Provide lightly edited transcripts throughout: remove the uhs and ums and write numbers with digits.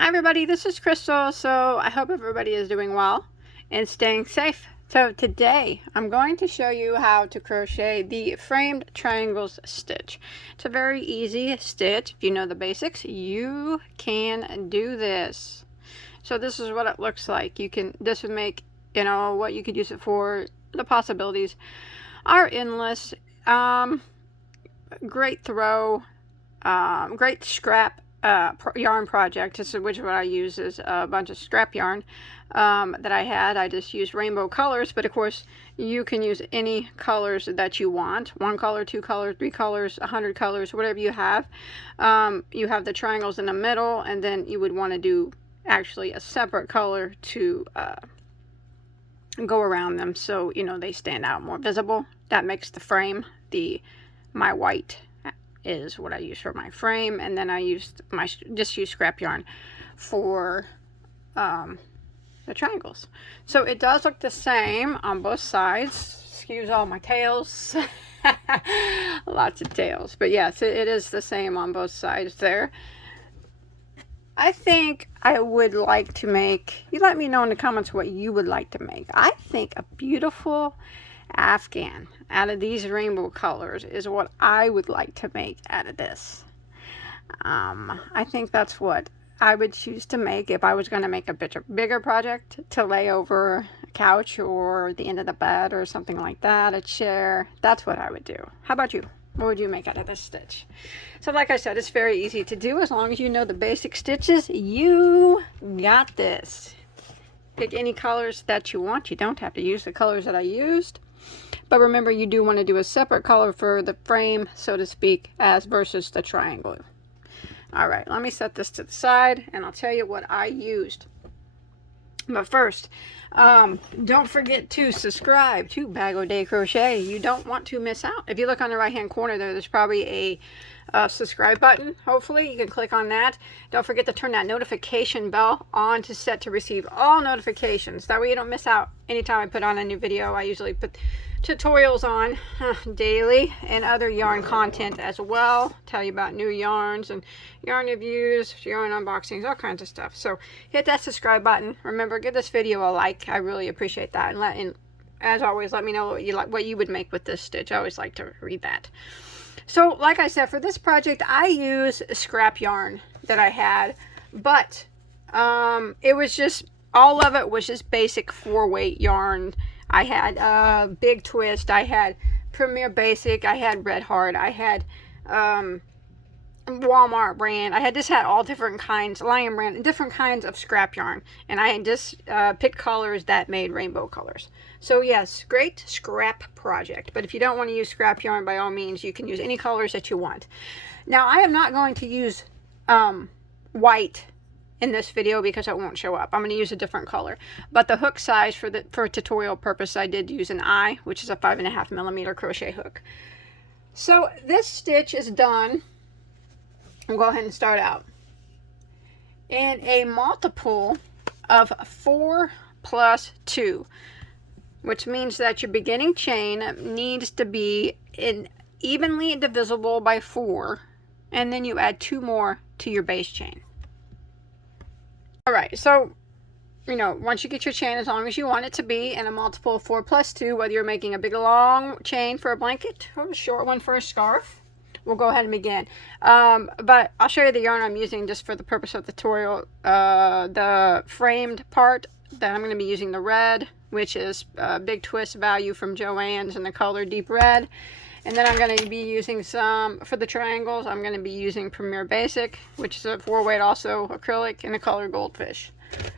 Hi everybody, this is Crystal. So I hope everybody is doing well and staying safe. So today I'm going to show you how to crochet the framed triangles stitch. It's a very easy stitch. If you know the basics, you can do this. So this is what it looks like. This would make, what you could use it for. The possibilities are endless. Great throw, great scrap yarn project. Which what I use is a bunch of scrap yarn that I had. I just used rainbow colors, but of course you can use any colors that you want. 1 color, 2 colors, 3 colors, 100 colors, whatever you have. You have the triangles in the middle, and then you would want to do actually a separate color to go around them, so they stand out more visible. That makes the frame. My white is what I use for my frame, and then I just use scrap yarn for the triangles. So it does look the same on both sides. Excuse all my tails. Lots of tails, but yes, it is the same on both sides there. I think I would like to make, you let me know in the comments what you would like to make. I think a beautiful Afghan out of these rainbow colors is what I would like to make out of this. I think that's what I would choose to make if I was going to make a bigger project to lay over a couch or the end of the bed or something like that, a chair. That's what I would do. How about you? What would you make out of this stitch? So like I said, it's very easy to do. As long as you know the basic stitches, you got this. Pick any colors that you want. You don't have to use the colors that I used. But remember, you do want to do a separate color for the frame, so to speak, as versus the triangle. All right, let me set this to the side, and I'll tell you what I used. But first, don't forget to subscribe to Bag O Day Crochet. You don't want to miss out. If you look on the right-hand corner there's probably a subscribe button. Hopefully, you can click on that. Don't forget to turn that notification bell on to set to receive all notifications. That way you don't miss out anytime I put on a new video. I usually put tutorials on daily and other yarn content as well. Tell you about new yarns and yarn reviews, yarn unboxings, all kinds of stuff. So hit that subscribe button. Remember, give this video a like. I really appreciate that. And as always, let me know what you would make with this stitch. I always like to read that. So like I said, for this project I use scrap yarn that I had, but it was just, all of it was just basic 4-weight yarn. I had Big Twist, I had Premier Basic, I had Red Heart, I had Walmart brand. I had just had all different kinds, Lion brand, different kinds of scrap yarn. And I had just picked colors that made rainbow colors. So yes, great scrap project. But if you don't want to use scrap yarn, by all means, you can use any colors that you want. Now, I am not going to use white in this video because it won't show up. I'm going to use a different color. But the hook size for tutorial purpose, I did use an I, which is a 5.5mm crochet hook. So this stitch is done. We'll go ahead and start out in a multiple of 4 plus 2, which means that your beginning chain needs to be evenly divisible by 4, and then you add 2 more to your base chain. All right, so once you get your chain, as long as you want it to be in a multiple of 4 plus 2, whether you're making a big long chain for a blanket or a short one for a scarf, we'll go ahead and begin. But I'll show you the yarn I'm using just for the purpose of the tutorial. The framed part that I'm going to be using, the red, which is Big Twist value from Joann's in the color Deep Red. And then I'm going to be using some, for the triangles, I'm going to be using Premier Basic, which is a 4-weight also acrylic in the color Goldfish.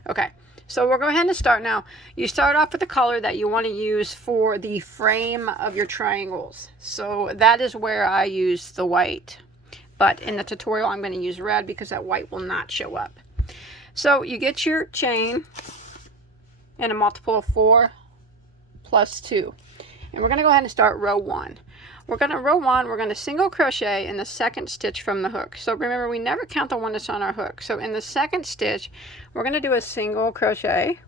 Okay, so we'll go ahead and start now. You start off with the color that you want to use for the frame of your triangles. So that is where I use the white. But in the tutorial, I'm going to use red because that white will not show up. So you get your chain in a multiple of 4 plus 2. And we're going to go ahead and start row 1. We're going to single crochet in the second stitch from the hook. So remember, we never count the one that's on our hook. So in the second stitch, we're going to do a single crochet,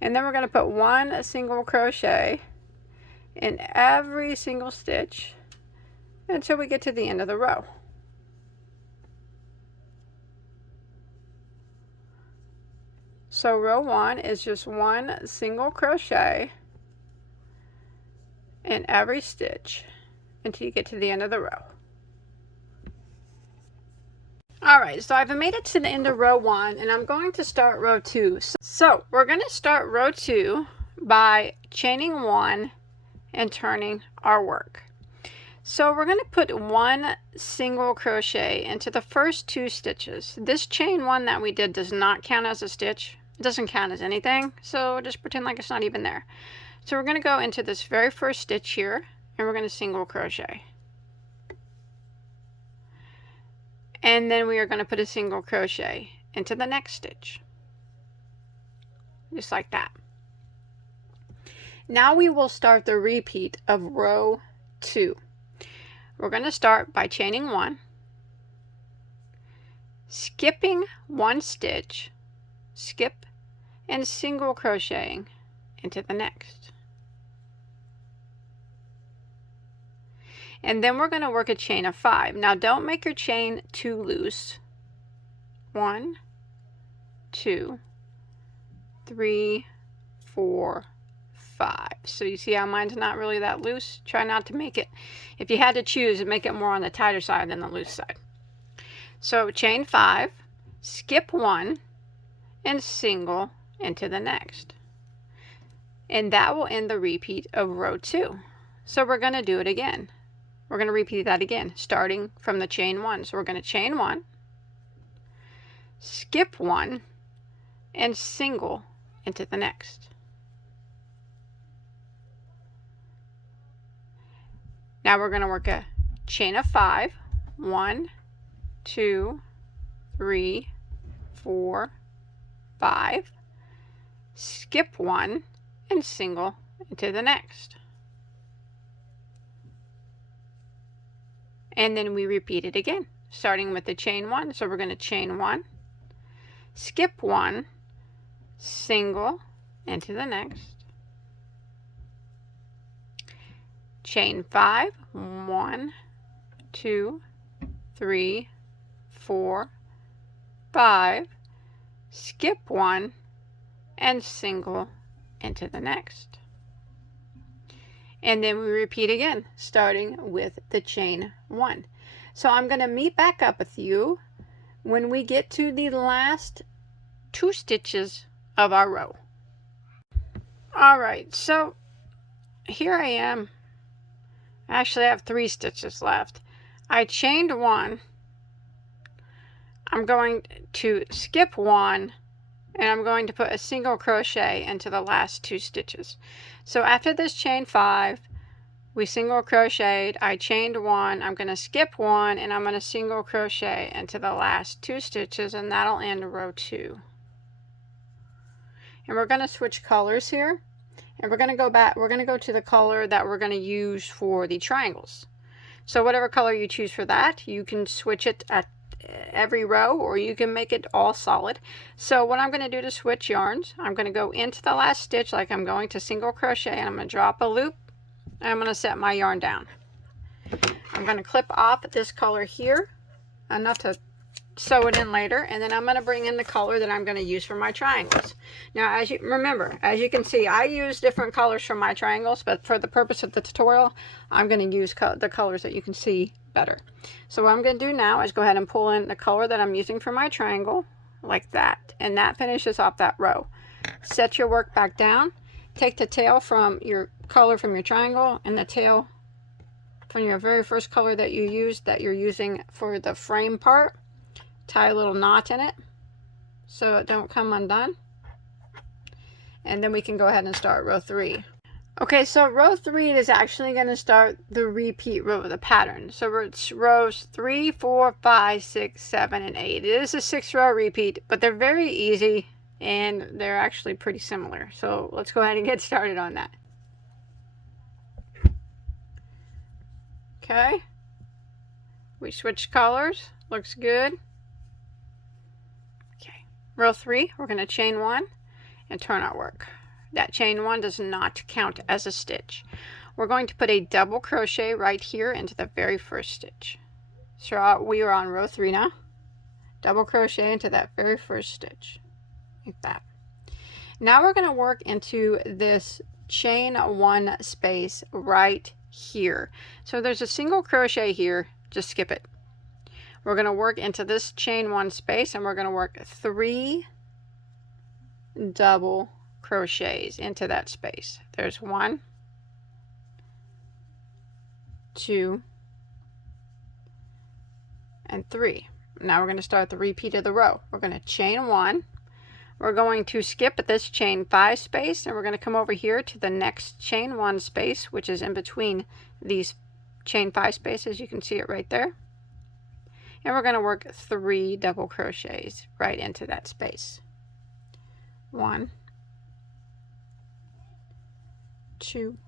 and then we're going to put 1 single crochet in every single stitch until we get to the end of the row. So row 1 is just one single crochet in every stitch until you get to the end of the row. Alright, so I've made it to the end of row 1 and I'm going to start row 2. So we're going to start row 2 by chaining 1 and turning our work. So we're going to put one single crochet into the first 2 stitches. This chain 1 that we did does not count as a stitch. It doesn't count as anything, so just pretend like it's not even there. So we're going to go into this very first stitch here and we're going to single crochet. And then we are going to put a single crochet into the next stitch. Just like that. Now we will start the repeat of row 2. We're going to start by chaining 1, skipping 1 stitch, skip, and single crocheting into the next. And then we're going to work a chain of 5. Now don't make your chain too loose. 1, 2, 3, 4, 5. So you see how mine's not really that loose? Try not to make it, if you had to choose, make it more on the tighter side than the loose side. So chain 5, skip 1, and single into the next. And that will end the repeat of row 2. So we're going to do it again. We're going to repeat that again, starting from the chain 1. So we're going to chain 1, skip 1, and single into the next. Now we're going to work a chain of 5. 1, 2, 3, 4, 5. Skip 1 and single into the next. And then we repeat it again, starting with the chain 1. So we're going to chain 1, skip 1, single into the next. Chain 5, 1, 2, 3, 4, 5, skip 1, and single into the next. And then we repeat again, starting with the chain 1. So I'm going to meet back up with you when we get to the last 2 stitches of our row. Alright, so here I am. Actually, I have 3 stitches left. I chained 1. I'm going to skip 1, and I'm going to put a single crochet into the last 2 stitches. So after this chain 5, we single crocheted, I chained 1, I'm going to skip 1, and I'm going to single crochet into the last 2 stitches, and that'll end row 2. And we're going to switch colors here, and we're going to go back, we're going to go to the color that we're going to use for the triangles. So whatever color you choose for that, you can switch it at every row, or you can make it all solid. So what I'm going to do to switch yarns, I'm going to go into the last stitch like I'm going to single crochet, and I'm going to drop a loop, and I'm going to set my yarn down. I'm going to clip off this color here enough to sew it in later, and then I'm going to bring in the color that I'm going to use for my triangles. Now, as you remember, as you can see, I use different colors for my triangles, but for the purpose of the tutorial, I'm going to use the colors that you can see better. So what I'm going to do now is go ahead and pull in the color that I'm using for my triangle, like that, and that finishes off that row. Set your work back down, take the tail from your color from your triangle and the tail from your very first color that you used, that you're using for the frame part, tie a little knot in it so it don't come undone, and then we can go ahead and start row 3. Okay, so row 3 is actually going to start the repeat row of the pattern. So it's rows 3, 4, 5, 6, 7, and 8. It is a 6-row repeat, but they're very easy and they're actually pretty similar. So let's go ahead and get started on that. Okay, we switched colors, looks good. Okay, row 3, we're going to chain 1 and turn our work. That chain 1 does not count as a stitch. We're going to put a double crochet right here into the very first stitch. So we are on row 3 now. Double crochet into that very first stitch, like that. Now we're going to work into this chain 1 space right here. So there's a single crochet here, just skip it. We're going to work into this chain 1 space, and we're going to work 3 double crochets into that space. There's 1, 2, and 3. Now we're going to start the repeat of the row. We're going to chain 1. We're going to skip this chain 5 space, and we're going to come over here to the next chain 1 space, which is in between these chain 5 spaces. You can see it right there. And we're going to work 3 double crochets right into that space. 1, 2,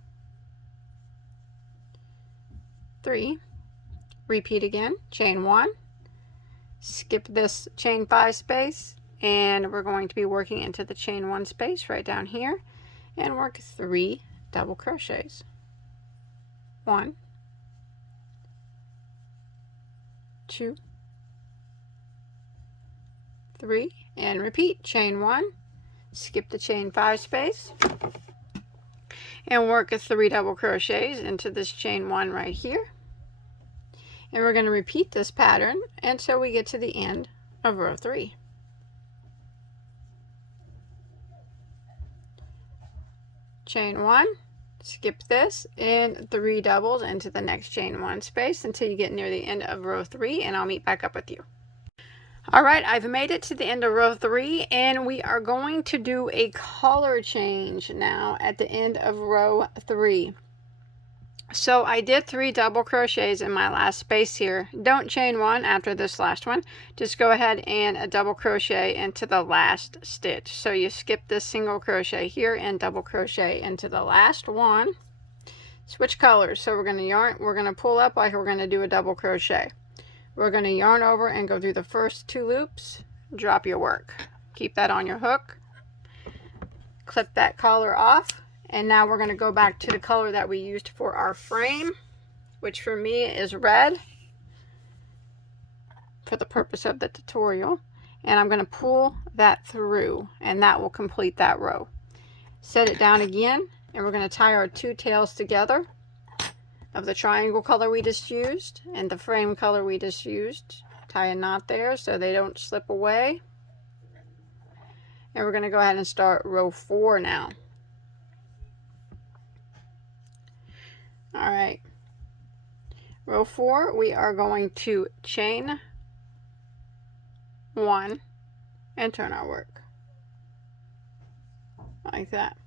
3. Repeat again, chain 1, skip this chain 5 space, and we're going to be working into the chain 1 space right down here, and work 3 double crochets. 1, 2, 3, and repeat, chain 1, skip the chain 5 space, and work 3 double crochets into this chain 1 right here. And we're going to repeat this pattern until we get to the end of row 3. Chain 1, skip this, and 3 doubles into the next chain 1 space until you get near the end of row 3, and I'll meet back up with you. Alright, I've made it to the end of row 3, and we are going to do a color change now at the end of row 3. So I did 3 double crochets in my last space here. Don't chain 1 after this last one. Just go ahead and double crochet into the last stitch. So you skip this single crochet here and double crochet into the last one. Switch colors. So we're going to yarn, we're going to pull up like we're going to do a double crochet. We're going to yarn over and go through the first 2 loops. Drop your work. Keep that on your hook. Clip that collar off. And now we're going to go back to the color that we used for our frame, which for me is red for the purpose of the tutorial. And I'm going to pull that through, and that will complete that row. Set it down again, and we're going to tie our 2 tails together of the triangle color we just used and the frame color we just used. Tie a knot there so they don't slip away. And we're going to go ahead and start row 4 now. Alright, row 4, we are going to chain 1 and turn our work like that.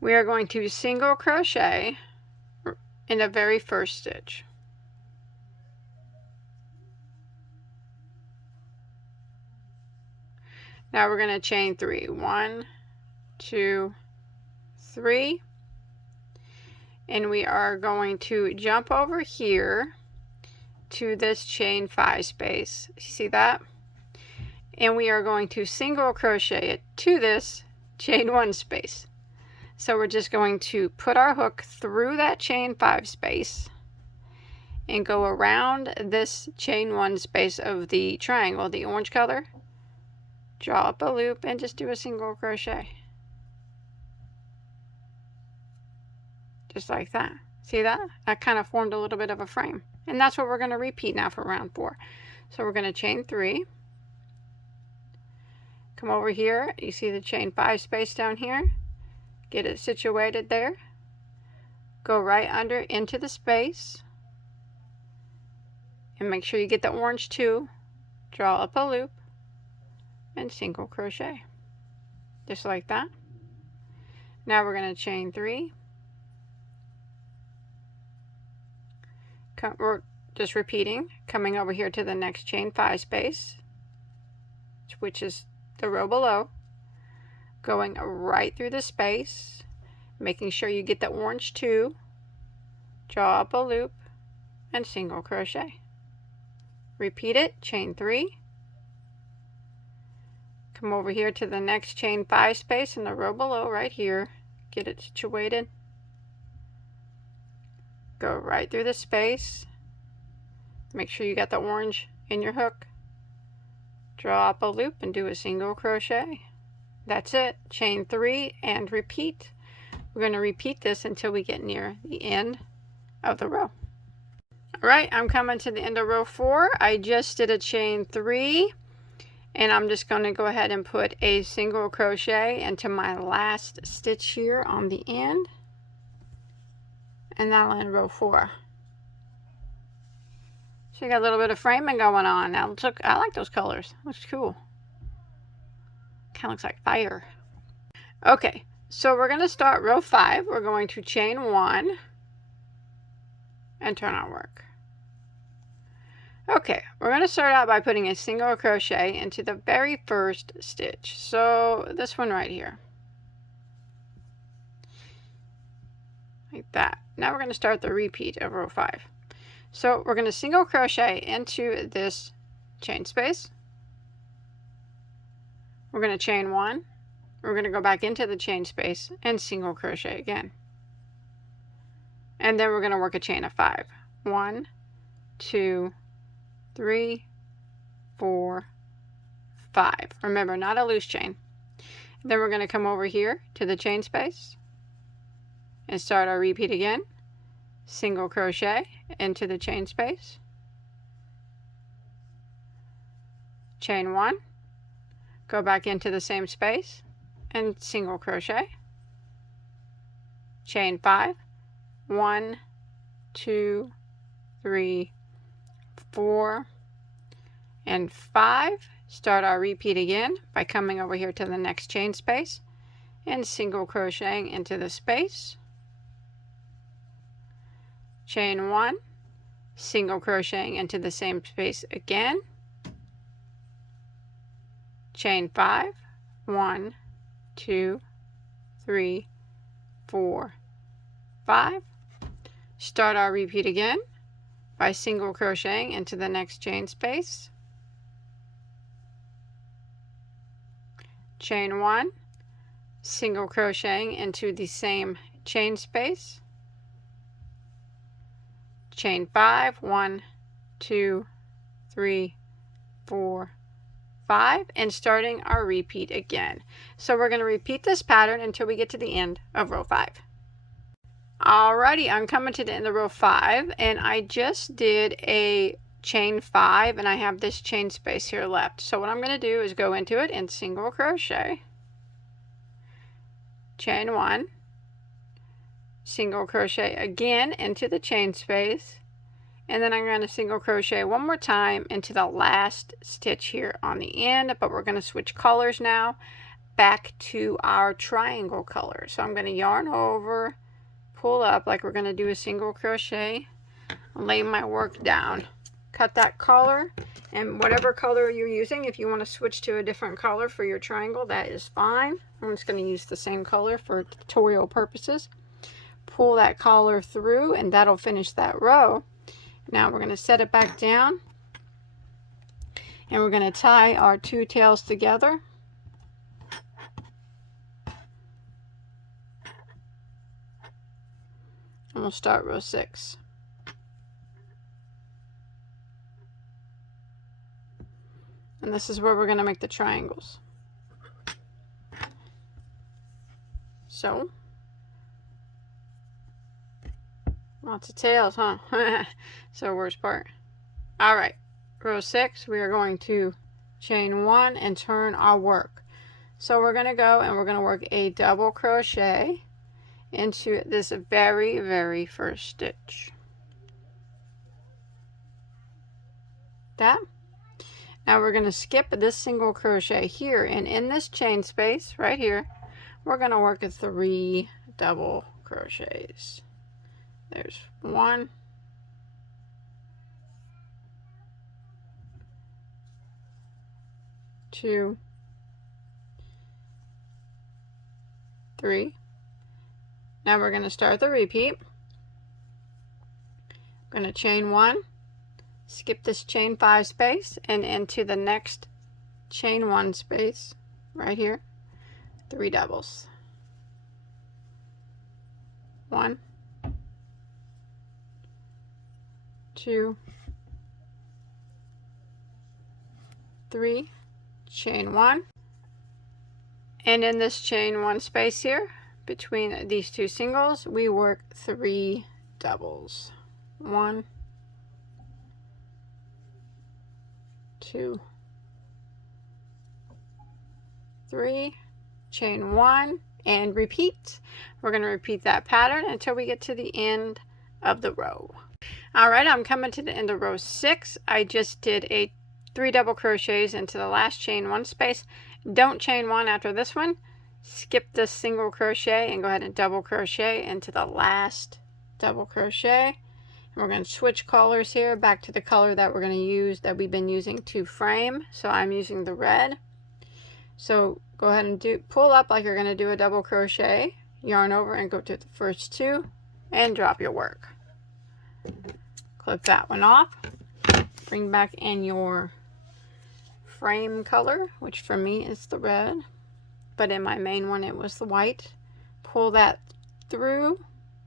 We are going to single crochet in the very first stitch. Now we're going to chain 3. 1, 2, 3. And we are going to jump over here to this chain 5 space. You see that? And we are going to single crochet it to this chain 1 space. So we're just going to put our hook through that chain 5 space and go around this chain 1 space of the triangle, the orange color. Draw up a loop and just do a single crochet. Just like that. See that? That kind of formed a little bit of a frame. And that's what we're going to repeat now for round 4. So we're going to chain 3. Come over here. You see the chain 5 space down here. Get it situated there. Go right under into the space. And make sure you get the orange too. Draw up a loop. And single crochet. Just like that. Now we're going to chain 3. We're just repeating, coming over here to the next chain 5 space, which is the row below, going right through the space, making sure you get the orange too, draw up a loop, and single crochet. Repeat it, chain 3, come over here to the next chain 5 space in the row below right here, get it situated. Go right through the space. Make sure you got the orange in your hook. Draw up a loop and do a single crochet. That's it. Chain 3 and repeat. We're going to repeat this until we get near the end of the row. Alright, I'm coming to the end of row 4. I just did a chain 3, and I'm just going to go ahead and put a single crochet into my last stitch here on the end, and that'll end row 4. So you got a little bit of framing going on. Now I like those colors. Looks cool. Kind of looks like fire. Okay, so we're going to start row 5. We're going to chain 1 and turn our work. Okay, we're going to start out by putting a single crochet into the very first stitch. So this one right here. Like that. Now we're going to start the repeat of row 5. So we're going to single crochet into this chain space. We're going to chain 1. We're going to go back into the chain space and single crochet again. And then we're going to work a chain of 5. 1, 2, 3, 4, 5. Remember, not a loose chain. Then we're going to come over here to the chain space and start our repeat again. Single crochet into the chain space. Chain 1. Go back into the same space and single crochet. Chain 5. 1, 2, 3, 4, and 5. Start our repeat again by coming over here to the next chain space and single crocheting into the space. Chain 1, single crocheting into the same space again. Chain 5, 1, 2, 3, 4, 5. Start our repeat again by single crocheting into the next chain space. Chain 1, single crocheting into the same chain space. Chain 5, 1, 2, 3, 4, 5, and starting our repeat again. So we're going to repeat this pattern until we get to the end of row 5. Alrighty, I'm coming to the end of row 5, and I just did a chain 5, and I have this chain space here left. So what I'm going to do is go into it and single crochet, chain 1, single crochet again into the chain space, and then I'm going to single crochet one more time into the last stitch here on the end, but we're going to switch colors now back to our triangle color. So I'm going to yarn over, pull up like we're going to do a single crochet, lay my work down, cut that color, and whatever color you're using, if you want to switch to a different color for your triangle, that is fine. I'm just going to use the same color for tutorial purposes. Pull that collar through, and that'll finish that row. Now we're going to set it back down, and we're going to tie our two tails together. And we'll start row 6. And this is where we're going to make the triangles. So, lots of tails, huh? So worst part. Alright, row 6, we are going to chain 1 and turn our work. So we're going to go and we're going to work a double crochet into this very, very first stitch. That. Now we're going to skip this single crochet here, and in this chain space right here, we're going to work a 3 double crochets. There's 1, 2, 3. Now we're going to start the repeat. I'm going to chain 1, skip this chain 5 space, and into the next chain 1 space right here, 3 doubles. 1, 2, 3, chain 1, And in this chain 1 space here between these 2 singles, we work 3 doubles. 1, 2, 3, chain 1, and repeat. We're going to repeat that pattern until we get to the end of the row. Alright, I'm coming to the end of row 6. I just did a 3 double crochets into the last chain 1 space. Don't chain 1 after this one. Skip this single crochet and go ahead and double crochet into the last double crochet. And we're going to switch colors here back to the color that we're going to use, that we've been using to frame. So I'm using the red. So go ahead and pull up like you're going to do a double crochet, yarn over and go to the first 2 and drop your work. Clip that one off. Bring back in your frame color, which for me is the red, but in my main one it was the white. Pull that through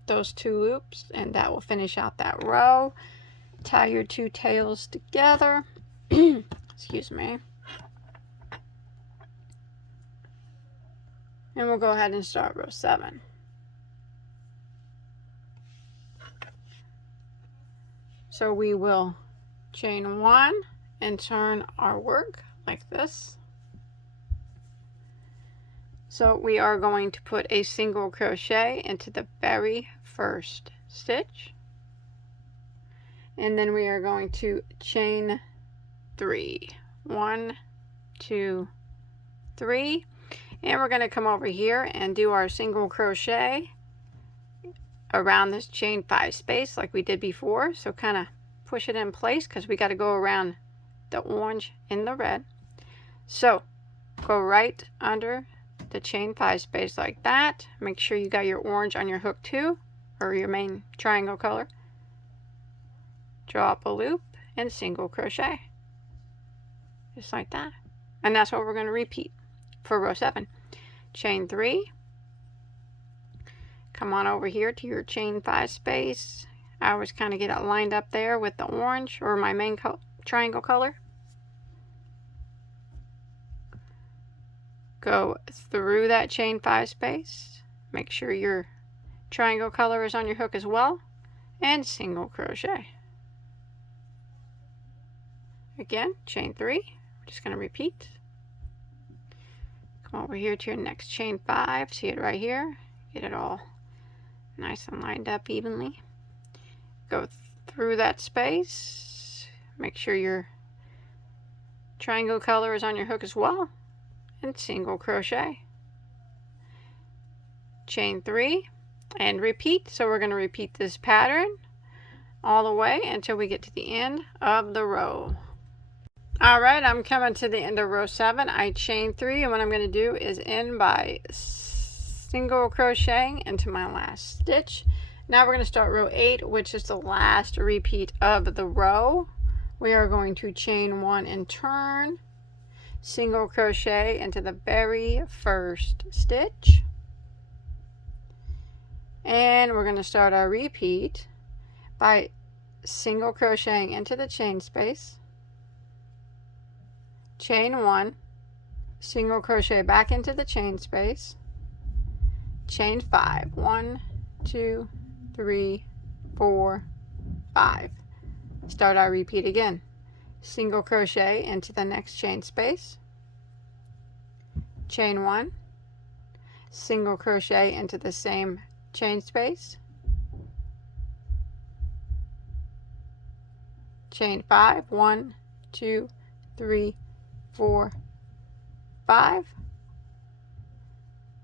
those 2 loops and that will finish out that row. Tie your 2 tails together. Excuse me. And we'll go ahead and start row 7. So we will chain 1 and turn our work like this. So we are going to put a single crochet into the very first stitch, and then we are going to chain 3. 1, 2, 3, and we're going to come over here and do our single crochet around this chain 5 space like we did before. So kind of push it in place because we got to go around the orange and the red. So go right under the chain 5 space like that. Make sure you got your orange on your hook too, or your main triangle color. Draw up a loop and single crochet just like that, and that's what we're going to repeat for row 7. Chain 3, come on over here to your chain 5 space. I always kind of get it lined up there with the orange or my main triangle color. Go through that chain 5 space. Make sure your triangle color is on your hook as well, and single crochet. Again, chain 3. We're just going to repeat. Come over here to your next chain 5. See it right here. Get it all nice and lined up evenly. Go through that space. Make sure your triangle color is on your hook as well, and single crochet. Chain 3 and repeat. So we're going to repeat this pattern all the way until we get to the end of the row. Alright, I'm coming to the end of row 7. I chain 3, and what I'm going to do is end by single crocheting into my last stitch. Now we're going to start row 8, which is the last repeat of the row. We are going to chain 1 and turn, single crochet into the very first stitch, and we're going to start our repeat by single crocheting into the chain space, chain 1, single crochet back into the chain space, chain 5, 1, 2, 3, 4, 5. Start our repeat again. Single crochet into the next chain space, chain 1, single crochet into the same chain space, chain 5, 1, 2, 3, 4, 5.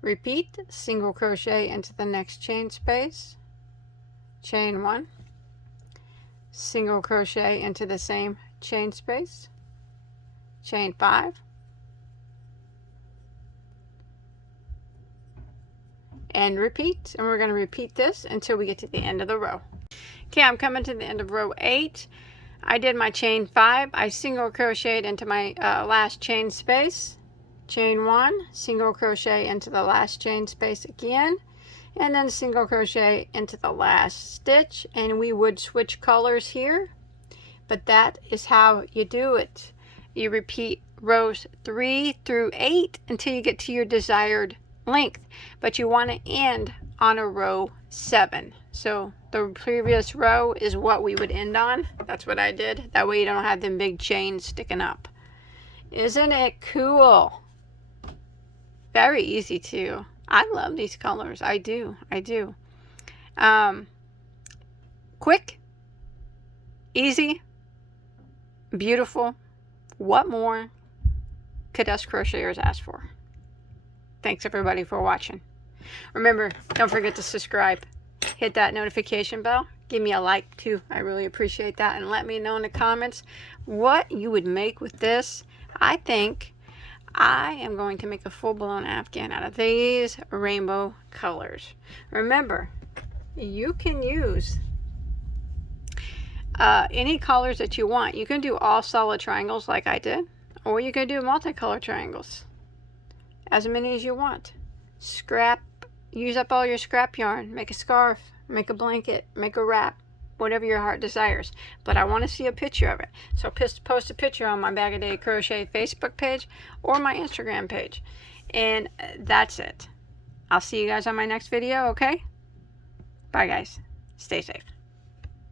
Repeat, single crochet into the next chain space, chain 1, single crochet into the same chain space, chain 5, and repeat. And we're going to repeat this until we get to the end of the row. Okay, I'm coming to the end of row 8. I did my chain 5. I single crocheted into my last chain space, chain 1, single crochet into the last chain space again, and then single crochet into the last stitch. And we would switch colors here, but that is how you do it. You repeat rows 3 through 8 until you get to your desired length, but you want to end on a row 7. So the previous row is what we would end on. That's what I did. That way you don't have them big chains sticking up. Isn't it cool? Very easy too. I love these colors. I do. Quick, easy, beautiful. What more could us crocheters ask for? Thanks everybody for watching. Remember, don't forget to subscribe. Hit that notification bell. Give me a like too. I really appreciate that. And let me know in the comments what you would make with this. I think I am going to make a full-blown afghan out of these rainbow colors. Remember, you can use any colors that you want. You can do all solid triangles like I did, or you can do multicolor triangles. As many as you want. Scrap, use up all your scrap yarn. Make a scarf, make a blanket, make a wrap, whatever your heart desires. But I want to see a picture of it. So post a picture on my Bag O Day Crochet Facebook page or my Instagram page. And that's it. I'll see you guys on my next video, okay? Bye guys. Stay safe.